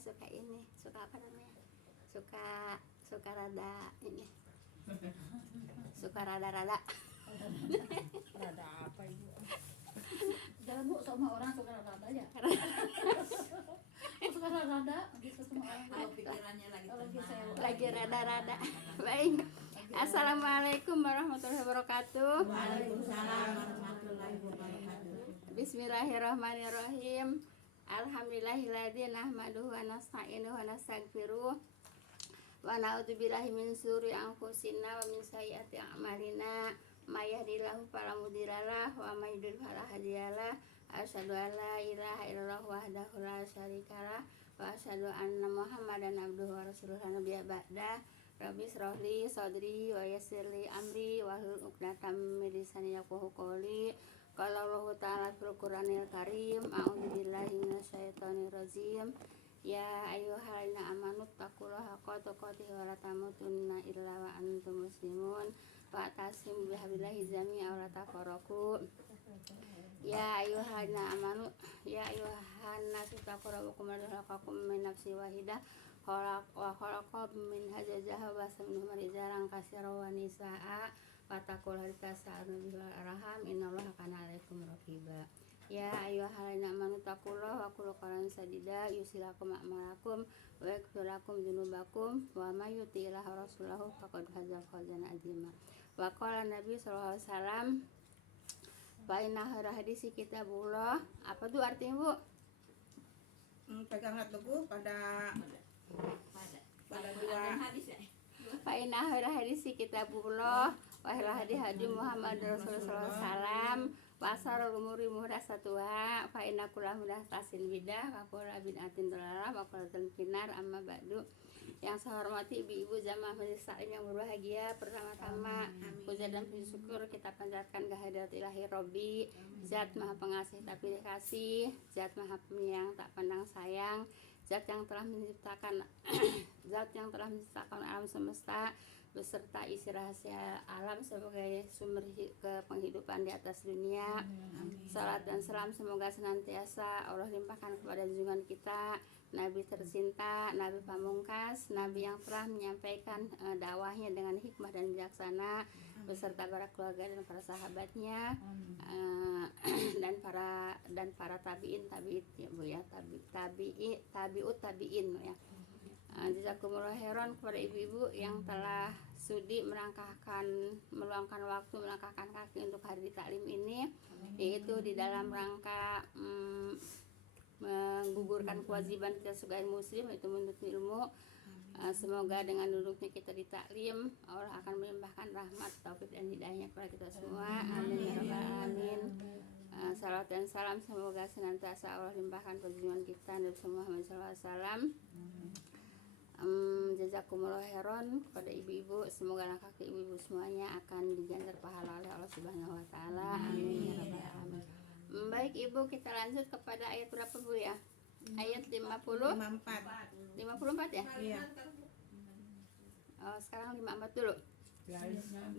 suka ini, suka apa namanya, suka rada ini, suka rada Rada apa ibu? Jangan bu, sama orang suka rada ya. Suka rada gitu sama orang. Kalau pikirannya lagi rada-rada. Baik. Assalamualaikum warahmatullahi wabarakatuh. Waalaikumsalam warahmatullahi wabarakatuh. Bismillahirrahmanirrahim. Alhamdulillahilladzi nahmaduhu wa nasta'inuhu wa nastaghfiruh wa na'udzubillahi min syururi anfusina wa min sayyiati a'malina. May yahdihillahu fala mudhillalah wa may yudhlil fala hadiyalah. Asyhadu an la ilaha illallah wahdahu la syarikalah wa asyhadu anna Muhammadan abduhu wa rasuluhu la nabiyya ba'da. Rabbi shrahli sadri wa yassirli amri wahlul 'uqdatam min lisani yafqahu qawli. Qala Allahu ta'ala fil Qur'anil Karim, a'udzubillahi minasyaitonir rajim. Ya ayyuhallazina amanu taqullaha haqqa tuqatih wa la tamutunna illa wa antum muslimun. Wa'tasimu bihablillahi jami'an wa la tafarraqu. Ya ayyuhallazina amanu ya ayyuhan nasu taqu rabbakum alladzi khalaqakum min nafsin wahidah wa khalaqa minha zawjaha wa bassa minhuma rijalan katsiran wa nisaa'a wattaqullaha tasa'aluna bihi wal arham innallaha kana 'alaikum raqiba. Ya ayyuhallazina amanu taqullaha wa qulu qawlan sadida yusilakum a'malakum wa yaghfir lakum dzunubakum wa may yuti'illah rasulahu faqad faza fawzan 'azima. Wa qala Nabi sallallahu alaihi wasallam fa inna khairal hadisi kitabullah. Apa tuh artinya, Bu? Pegangan teguh pada dua hadis ya. Fa inna khairal hadisi kitabullah wa khairal hadi Muhammad Rasulullah sallallahu alaihi wasallam wa syarrul umuri muhdatsatuha fa inna kullu muhdatsatin bidah wa kullu bid'atin dhalalah wa kullu dhalatin finnar amma ba'du. Yang saya hormati ibu-ibu jamaah majelis taklim yang berbahagia, pertama-tama puja dan puji syukur kita panjatkan kehadirat ilahi Robbi, Zat Maha Pengasih tak pilih kasih, Zat Maha Penyayang tak pandang sayang, Zat yang telah menciptakan alam semesta beserta isi rahasia alam sebagai sumber penghidupan di atas dunia. Salat dan salam semoga senantiasa Allah limpahkan kepada junjungan kita, Nabi tercinta, Nabi pamungkas, Nabi yang telah menyampaikan dakwahnya dengan hikmah dan bijaksana beserta para keluarga dan para sahabatnya, dan para tabiin ya Bu ya, tabiut tabiin ya. Jazakumullah khairan kepada ibu-ibu yang telah sudi meluangkan waktu, melangkahkan kaki untuk hari taklim ini, yaitu di dalam rangka menggugurkan kewajiban kita sebagai muslim, yaitu menuntut ilmu. Semoga dengan duduknya kita di taklim, Allah akan melimpahkan rahmat, taufik dan hidayahnya kepada kita semua. Amin ya rabbal alamin. Salat dan salam semoga senantiasa Allah limpahkan perjuangan kita Nabi Muhammad SAW. Jazakumullah khairan kepada ibu-ibu, semoga langkah kaki ibu-ibu semuanya akan diganjar pahala oleh Allah Subhanahu wa taala. Amin ya rabbal alamin. Baik ibu, kita lanjut kepada ayat berapa Bu ya? Ayat 54 ya? Iya. Oh, sekarang 54 dulu.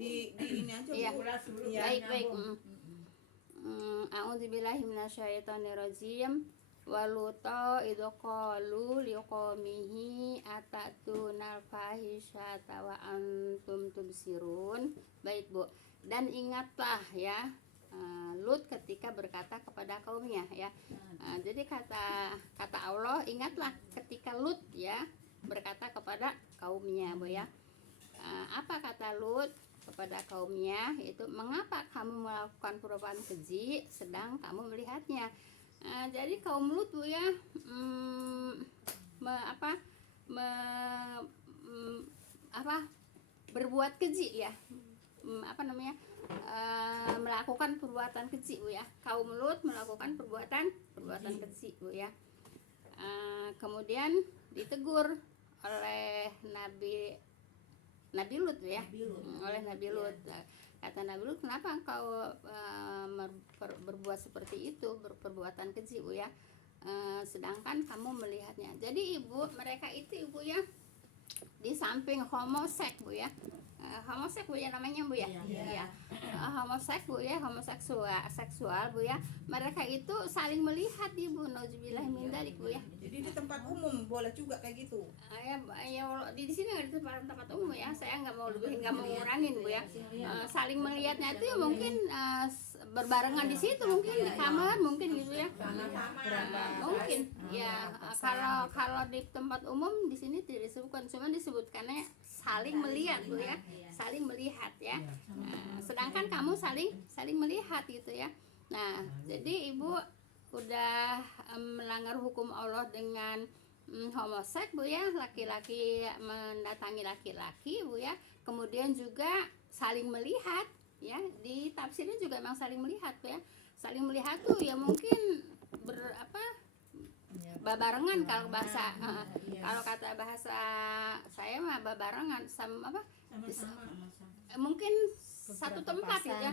Di ini aja Iya. Bu. Iya. Baik. A'udzubillahi minasyaitonirrajim. Waluto idza qalu liqaumihi atatunal fahisyata wa antum tubsirun. Baik Bu. Dan ingatlah ya, Lut ketika berkata kepada kaumnya ya. Jadi kata Allah, ingatlah ketika Lut ya berkata kepada kaumnya Bu ya. Apa kata Lut kepada kaumnya? Itu mengapa kamu melakukan perbuatan keji sedang kamu melihatnya? Jadi kaum Lut Bu ya, berbuat keji ya, melakukan perbuatan keji Bu ya. Kaum Lut melakukan perbuatan keji Bu ya. Kemudian ditegur oleh Nabi Lut ya, oleh Nabi Lut. Kata Nabi Lut, kenapa engkau berbuat seperti itu, berperbuatan keji Bu ya, sedangkan kamu melihatnya. Jadi mereka itu Ibu ya, di samping homoseks Bu ya. Homoseks Bu ya namanya Bu ya. Iya. Homoseks Bu ya, seksual Bu ya. Mereka itu saling melihat Ibu, nauzubillah min dzalik Bu ya. Jadi di tempat umum boleh juga kayak gitu. Ya di sini nggak di tempat umum ya. Saya nggak mau ngurangin Bu ya. Saling melihatnya itu ya mungkin berbarengan di situ, mungkin di kamar mungkin gitu ya. Mungkin ya. Kalau di tempat umum di sini tidak disebutkan, cuma disebutkannya saling melihat Bu ya, saling melihat ya. Sedangkan kamu saling melihat gitu ya. Nah, jadi Ibu udah melanggar hukum Allah dengan homoseks Bu ya, laki-laki mendatangi laki-laki Bu ya. Kemudian juga saling melihat ya, di tafsirnya juga memang saling melihat Bu ya. Saling melihat tuh ya mungkin babarengan kalau bahasa kalau kata bahasa saya mah babarengan sama mungkin satu tempat ya,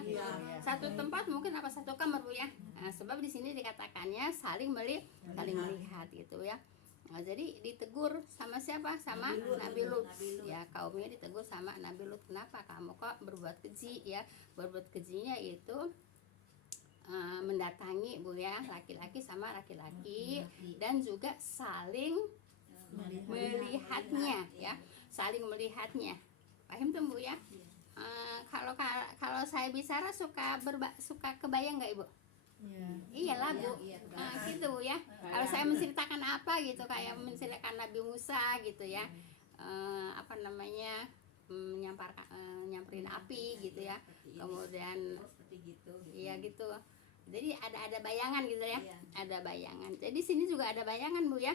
satu tempat mungkin satu kamar Bu ya. Sebab di sini dikatakannya saling melihat gitu ya. Jadi ditegur sama siapa? Sama Nabi Lut ya, kaumnya ditegur sama Nabi Lut. Kenapa kamu kok berbuat keji ya? Berbuat kejinya itu mendatangi Bu ya, laki-laki sama laki-laki, dan juga saling melihatnya ya, saling melihatnya. Paham tuh Bu ya? Kalau saya bicara suka kebayang nggak Ibu? Iyalah Bu, gitu Bu ya. Kalau saya menceritakan apa gitu, kayak menceritakan Nabi Musa gitu ya, nyamperin api gitu ya, kemudian iya gitu. Jadi ada bayangan gitu ya, ada bayangan. Jadi sini juga ada bayangan Bu ya.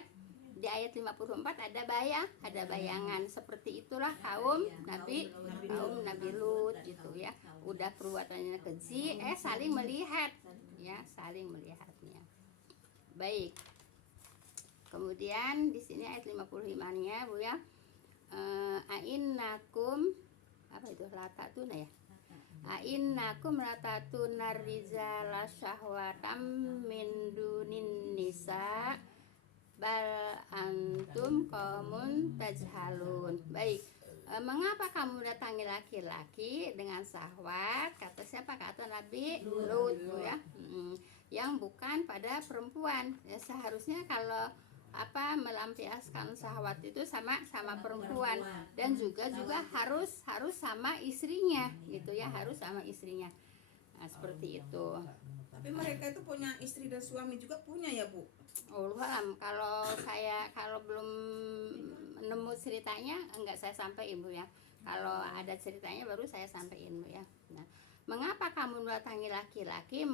Di ayat 54 ada bayangan. Seperti itulah kaum Nabi Lut gitu ya. Udah perbuatannya keji, saling melihat ya, saling melihatnya. Baik. Kemudian di sini ayat 55-nya Bu ya. A'innakum apa itu latatuna ya? A'innakum latatunar rizala syahwatam min dunin nisa bal antum qaumun tajhalun. Baik. Mengapa kamu datangi laki-laki dengan syahwat? Kata siapa? Kata Nabi Lut ya. Yang bukan pada perempuan. Ya, seharusnya kalau melampiaskan syahwat itu sama perempuan, dan juga harus sama istrinya gitu ya, harus sama istrinya. Nah, seperti itu. Tapi mereka itu punya istri dan suami juga punya ya Bu? Alam kalau belum nemu ceritanya enggak saya sampaikan Bu ya. Kalau ada ceritanya baru saya sampaikan Bu ya. Nah, mengapa kamu mendatangi laki-laki?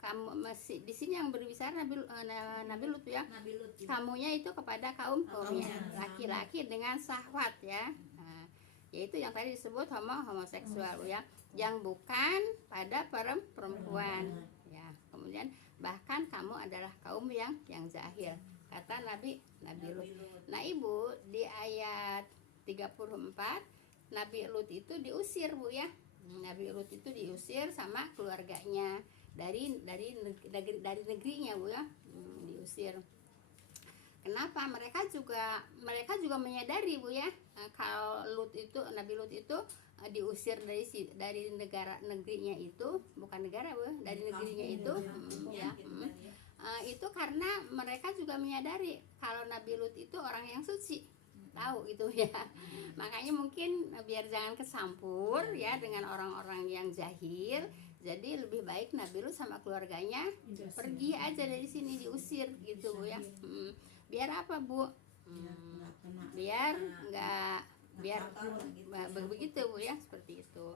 Kamu masih di sini yang berbicara Nabi Lut ya. Kamunya itu kepada kaumnya laki-laki dengan syahwat ya. Nah, yaitu yang tadi disebut homoseksual ya, yang bukan pada perempuan ya. Kemudian bahkan kamu adalah kaum yang jahil, kata Nabi Lut. Nah Ibu, di ayat 34 Nabi Lut itu diusir Bu ya. Nabi Lut itu diusir sama keluarganya dari negerinya Bu ya, diusir. Kenapa? Mereka juga menyadari Bu ya, kalau Nabi Lut itu diusir dari negerinya itu, bukan negara Bu, dari negerinya itu ya. Itu karena mereka juga menyadari kalau Nabi Lut itu orang yang suci, tahu gitu ya. Makanya mungkin biar jangan kesampur ya dengan orang-orang yang jahil, jadi lebih baik Nabi Lut sama keluarganya pergi aja dari sini, diusir gitu Bu ya. Biar apa Bu? Biar begitu Bu ya, seperti itu.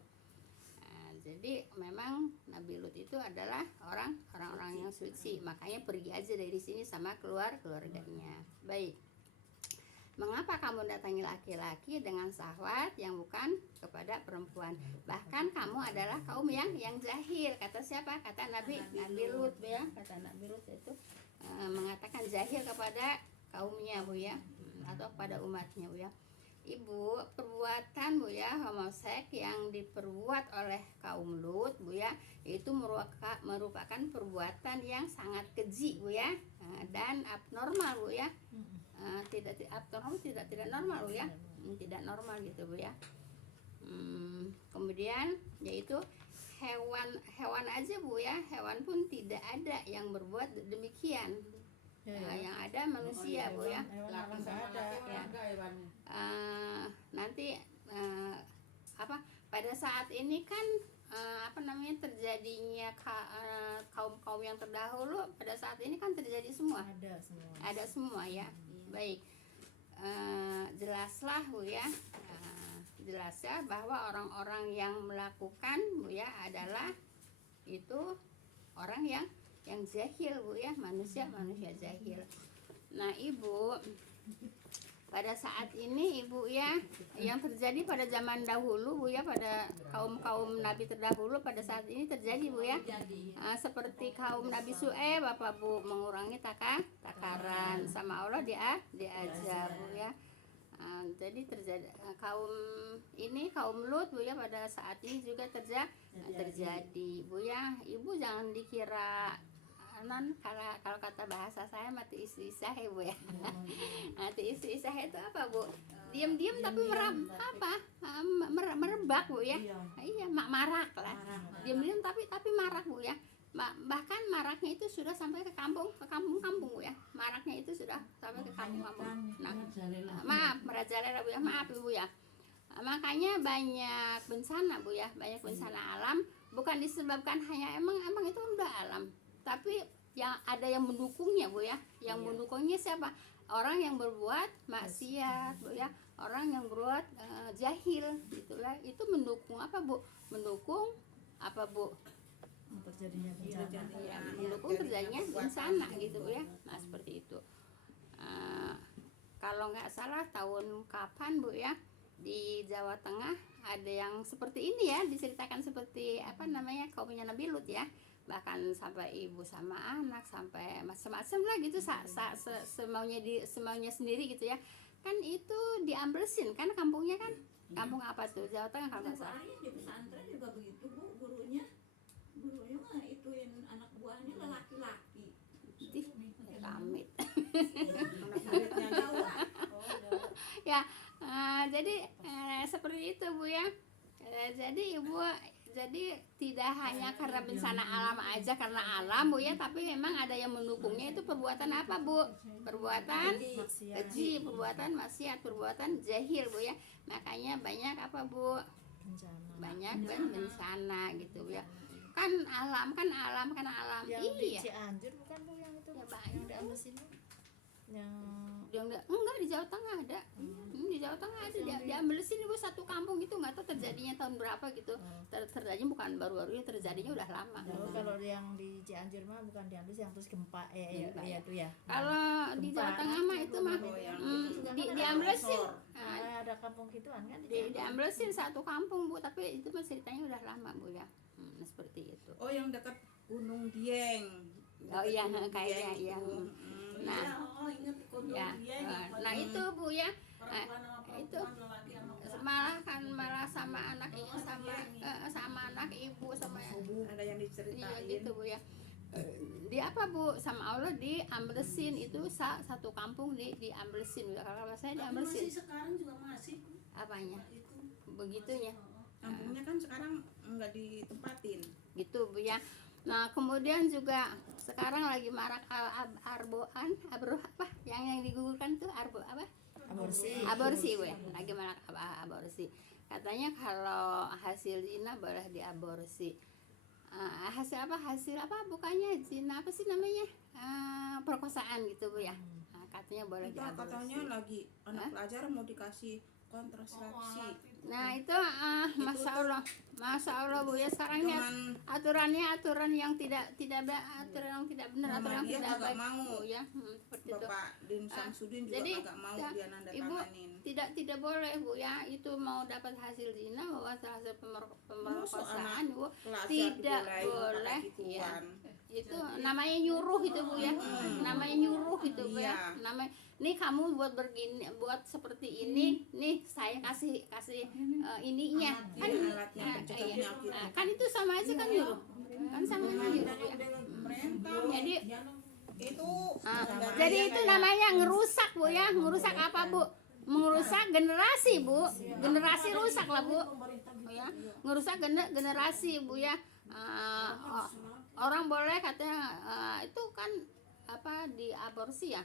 Nah, jadi memang Nabi Lut itu adalah orang-orang yang suci, makanya pergi aja dari sini sama keluarganya. Baik. Mengapa kamu datangi laki-laki dengan syahwat yang bukan kepada perempuan? Bahkan kamu adalah kaum yang jahil. Kata siapa? Kata Nabi Lut ya. Kata Nabi Lut itu mengatakan jahil kepada kaumnya Bu ya, atau kepada umatnya Bu ya. Ibu, perbuatan Bu ya homoseks yang diperbuat oleh kaum Lut Bu ya, itu merupakan perbuatan yang sangat keji Bu ya, dan abnormal Bu ya. abnormal, tidak normal Bu ya. Tidak normal gitu Bu ya. Kemudian yaitu hewan aja Bu ya, hewan pun tidak ada yang berbuat demikian. Yang ada manusia Bu ya. Hewan malah nggak ada. Ya. Nanti pada saat ini kan terjadinya kaum yang terdahulu, pada saat ini kan terjadi semua. Ada semua ya. Baik. Jelaslah Bu ya. Jelas ya bahwa orang-orang yang melakukan Bu ya adalah itu orang yang jahil Bu ya, manusia jahil. Nah Ibu, pada saat ini Ibu ya, yang terjadi pada zaman dahulu Bu ya, pada kaum nabi terdahulu pada saat ini terjadi Bu ya. Seperti kaum Nabi Syuaib, Bapak Bu, mengurangi takaran sama Allah diajar Bu ya. Jadi terjadi kaum Lut Bu ya, pada saat ini juga terjadi Bu ya. Ibu jangan dikira kalau kata bahasa saya mati istri saya Bu ya. Mati istri saya itu apa Bu? Diam-diam tapi merebak Bu ya. Iya, marak lah. Diam-diam tapi marak Bu ya. Bahkan maraknya itu sudah sampai ke kampung-kampung Bu ya. Maraknya itu sudah sampai ke kampung-kampung. Nah, maaf merajalela Bu ya, maaf Ibu ya. Makanya banyak bencana Bu ya, banyak bencana alam bukan disebabkan hanya emang itu udah alam, tapi yang ada yang mendukungnya Bu ya. Yang mendukungnya siapa? Orang yang berbuat maksiat Bu ya, orang yang berbuat jahil gitulah. Itu mendukung apa Bu? Mendukung apa Bu? Terjadinya bencana. Ya, mendukung terjadinya bencana gitu Bu ya. Nah seperti itu. Kalau nggak salah tahun kapan Bu ya, di Jawa Tengah ada yang seperti ini ya, diceritakan seperti kaumnya Nabi Lut ya. Bahkan sampai ibu sama anak sampai macam-macam lah gitu, semaunya sendiri gitu ya. Kan itu diamblesin kan kampungnya kan. Kampung apa tuh? Jawa Tengah kalau nggak salah. Di pesantren juga begitu Bu, gurunya mah ituin anak buahnya laki-laki. Amit. Jawa. Ya, jadi seperti itu Bu ya. Jadi Ibu, jadi tidak hanya karena bencana alam aja, karena alam Bu ya, tapi memang ada yang mendukungnya. Itu perbuatan apa Bu? Perbuatan keji, perbuatan maksiat, perbuatan jahil Bu ya. Makanya banyak apa Bu? Banyak bencana gitu ya. Kan alam. Yang di Iya. Cianjur bukan Bu yang itu? Ya, banyak. Yang di Amblesin Bu? Yang Enggak di Jawa Tengah ada. Di Jawa Tengah ada, diamblesin Ibu, satu kampung itu nggak tahu terjadinya tahun berapa gitu. Terjadinya bukan baru-baru ini, terjadinya udah lama. kalau yang di Cianjur mah bukan diambil, yang terus gempa Gempa, ya itu ya. Kalau di Jawa Tengah mah itu mah diamblesin. Ada kampung gituan kan? Diamblesin satu kampung Bu, tapi itu mah ceritanya udah lama Bu ya. Seperti itu. Oh yang dekat Gunung Dieng. Oh iya, Gunung kayaknya Dieng iya. itu. Nah, Ingat Gunung ya. Dieng. Nah itu Bu ya. Itu malah sama anak sama anak ibu sama Ada yang iya diceritain. gitu Bu ya. Di apa Bu, sama Allah diamblesin itu satu kampung diamblesin. Kalau saya diamblesin. Sekarang juga masih Apanya? itu. Begitunya. Kampungnya kan sekarang nggak ditempatin. Gitu Bu ya. Nah kemudian juga sekarang lagi marak apa yang digugurkan tuh aborsi Bu ya. Lagi marak aborsi. Katanya kalau hasil zina boleh diaborsi. Hasil apa bukannya zina, apa sih namanya, perkosaan gitu Bu ya. Katanya boleh Itu diaborsi. katanya lagi anak pelajar mau dikasih kontrasepsi. Nah itu Masya Allah Bu ya, sekarang ini Cuman aturan yang tidak benar, aturan yang dia tidak kagak baik mau. Bu ya. Seperti itu. Bapak Din Samsudin juga Jadi, kagak mau dia nanda Ibu tanganin. tidak boleh Bu ya, itu mau dapat hasil zina, mau hasil pemerkosaan Bu, Pelajar tidak dibolehin boleh pakai ya. gituan. Itu namanya nyuruh itu Bu ya. Namanya nyuruh itu Bu ya. Iya. Namanya nih kamu buat buat seperti ini, nih saya kasih ininya. Kan Alatnya pencegah penyakit. kan itu sama aja kan nyuruh. Kan sama aja nyuruh Bu ya. Jadi Itu Jadi itu namanya ngerusak Bu ya. Ngerusak apa Bu? Merusak generasi Bu. Generasi rusak lah Bu. Ya, ngerusak generasi Bu ya. Orang boleh katanya itu kan apa diaborsi ya.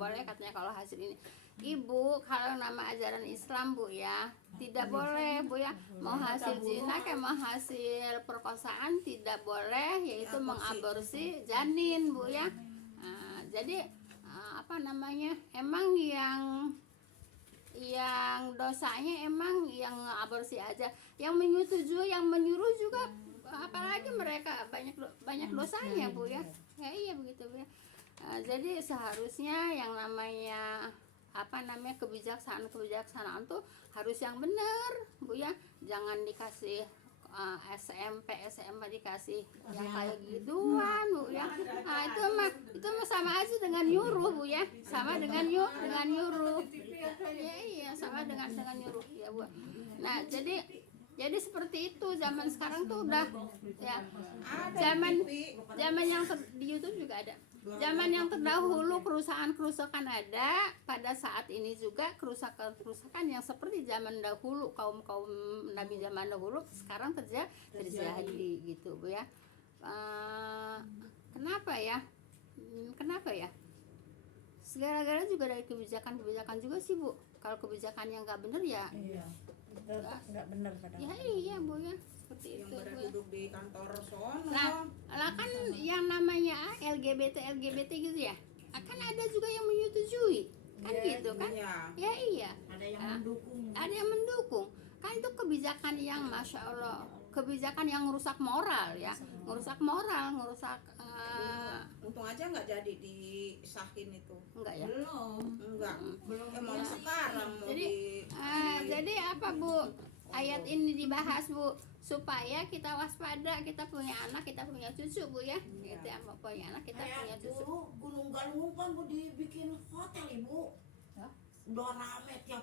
Boleh katanya kalau hasil ini. Ibu kalau nama ajaran Islam Bu ya, tidak boleh Bu ya. Mau hasil zina kayak mau hasil perkosaan tidak boleh, yaitu mengaborsi janin Bu ya. Jadi apa namanya? Emang yang dosanya emang yang aborsi aja, yang menyetujui, yang menyuruh juga, apalagi mereka banyak dosanya Bu ya. Ya iya begitu Bu ya. Jadi seharusnya yang namanya apa namanya kebijaksanaan tuh harus yang benar Bu ya. Jangan dikasih SMP SMA dikasih yang kayak gituan Bu ya. Itu mah sama aja dengan nyuruh Bu ya. Sama dengan nyuruh. Iya sama dengan nyuruh ya Bu. Nah, jadi seperti itu zaman sekarang tuh udah ya. Zaman yang di YouTube juga ada. Zaman yang terdahulu kerusakan ada, pada saat ini juga kerusakan yang seperti zaman dahulu, kaum nabi zaman dahulu sekarang terjadi gitu Bu ya. Kenapa ya? Segala-galanya juga dari kebijakan juga sih Bu. Kalau kebijakan yang nggak bener ya nggak benar kadang. ya iya Bu ya, seperti yang itu pada Bu ya. duduk di kantor sono. Lah kan yang namanya LGBT gitu ya, kan ada juga yang menyetujui kan gitu kan ya iya, Ada yang mendukung. ada yang mendukung kan. Itu kebijakan yang Masya Allah, kebijakan yang merusak moral ya, merusak Untung aja nggak jadi disahin itu. enggak ya. Enggak. Malah sekarang mau Jadi apa Bu, ayat ini dibahas Bu, supaya kita waspada, kita punya anak, kita punya cucu Bu ya. Itu yang mau punya anak, kita punya cucu. Dulu Gunung Galunggung kan Bu dibikin hotel Ibu. Udah rame tiap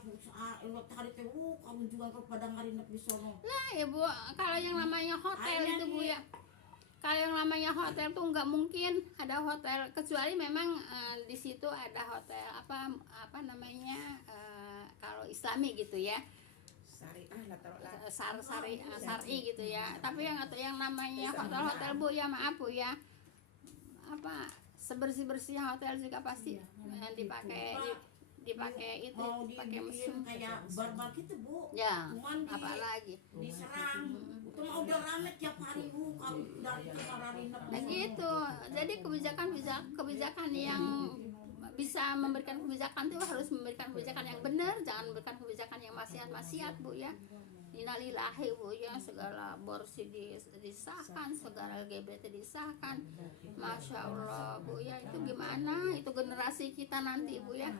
hari teh kamu juga pada ngarinep di sono. Nah ya Bu, kalau yang namanya hotel itu Bu ya, kalau yang namanya hotel tuh nggak mungkin ada hotel kecuali memang di situ ada hotel apa namanya kalau Islami gitu ya, syariah lah taruh lah. syari gitu ya. Tapi yang namanya hotel Bu ya, maaf Bu ya, apa sebersih-bersihnya hotel juga pasti dipakai itu, Mau pakai dibikin mesin kayak bar gitu Bu. ya, Cuman apalagi diserang. Itu mah udah rame tiap hari Bu. Kalau dari kemarin nah gitu. Jadi kebijakan yang bisa memberikan kebijakan itu harus memberikan kebijakan yang benar, jangan memberikan kebijakan yang maksiat Bu ya. Innalillahi Bu ya, segala aborsi disahkan, segala LGBT disahkan. Masya Allah Bu ya, itu gimana? Itu generasi kita nanti Bu ya.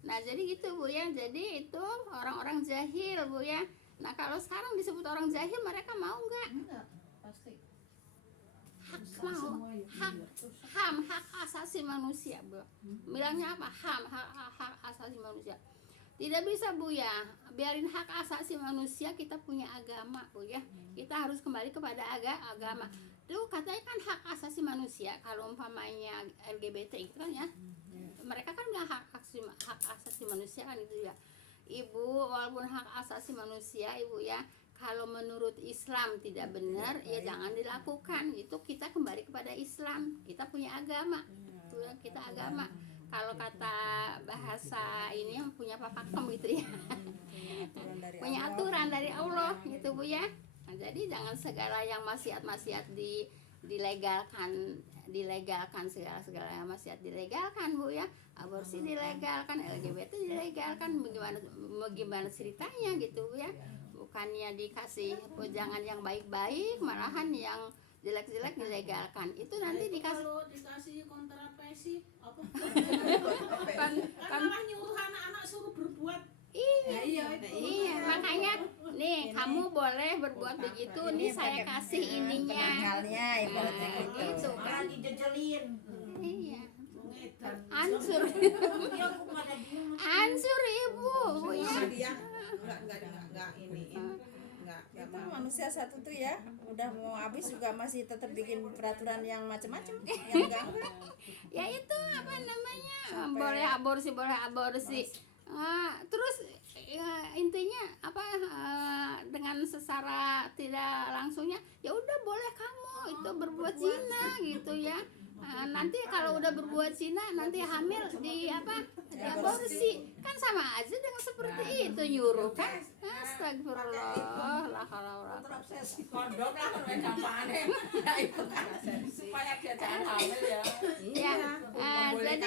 Nah jadi gitu Bu ya, jadi itu orang-orang jahil Bu ya. Nah kalau sekarang disebut orang jahil, mereka mau nggak? Enggak, pasti. Hak asasi manusia Bu. Bilangnya apa? Hak asasi manusia. Tidak bisa Bu ya, biarin hak asasi manusia, kita punya agama Bu ya. Kita harus kembali kepada agama. Tuh katanya kan hak asasi manusia, kalau umpamanya LGBT itu kan ya, mereka kan bilang hak asasi manusia kan itu ya. Ibu, walaupun hak asasi manusia Ibu ya, kalau menurut Islam tidak benar ya jangan dilakukan. Itu kita kembali kepada Islam, kita punya agama Bu ya, kita agama. Kalau kata bahasa ini yang punya papakem gitu ya, punya aturan dari Allah gitu Bu ya. Nah, jadi jangan segala yang maksiat dilegalkan, segala yang maksiat dilegalkan Bu ya. Aborsi dilegalkan, LGBT dilegalkan, bagaimana ceritanya gitu Bu ya. Bukannya dikasih jangan yang baik-baik, malahan yang jelek-jelek dilegalkan. Itu nanti dikasih kalau dikasih kontrapesi apa? kan Malah nyuruh anak-anak suruh berbuat. iya, makanya nih kamu boleh berbuat begitu, nih saya kasih ininya Penanggalnya ibaratnya gitu. gitu malah kan. dijejelin. Iya, Ngedan. hancur Dia aku pada diem. hancur Ibu Bu ya. Dia enggak ini enggak tuh manusia satu tuh ya, udah mau habis juga masih tetap bikin peraturan yang macam-macam, yang ganggu. Ya itu apa namanya, boleh aborsi terus intinya apa, dengan secara tidak langsungnya ya udah boleh kamu itu berbuat zina gitu ya. Nanti kalau udah berbuat zina nanti hamil di apa, di aborsi, kan sama aja dengan seperti itu nyuruh kan. Astagfirullah, la haula wala quwwata. Kontrasepsi kondom lah kan gampangane. Ya itu kan supaya dia jangan hamil ya. Ya, jadi